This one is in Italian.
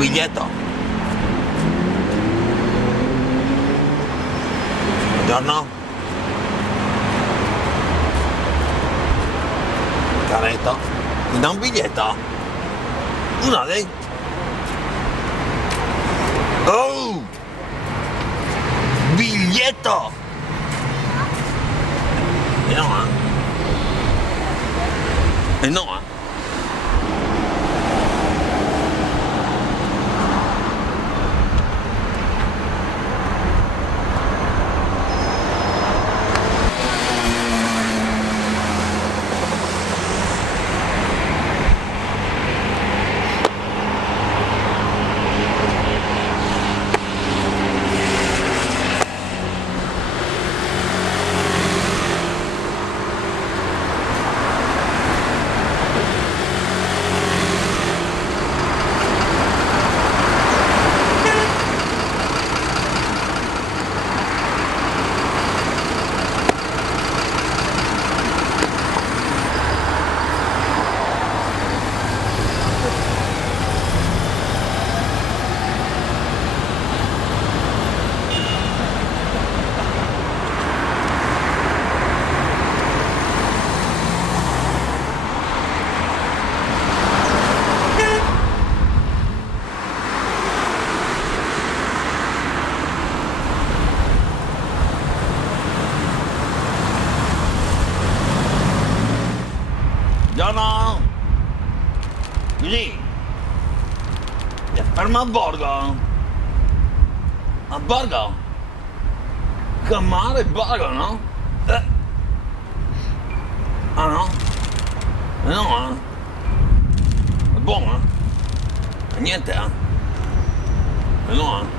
biglietto. Buongiorno. Caretto. Mi dà un biglietto? Una lei? Oh! Biglietto! E no, E no, buongiorno. Così. Ti fermo a bordo. A bordo? Che mare bordo, no? Ah no? No, È buono, Niente, No,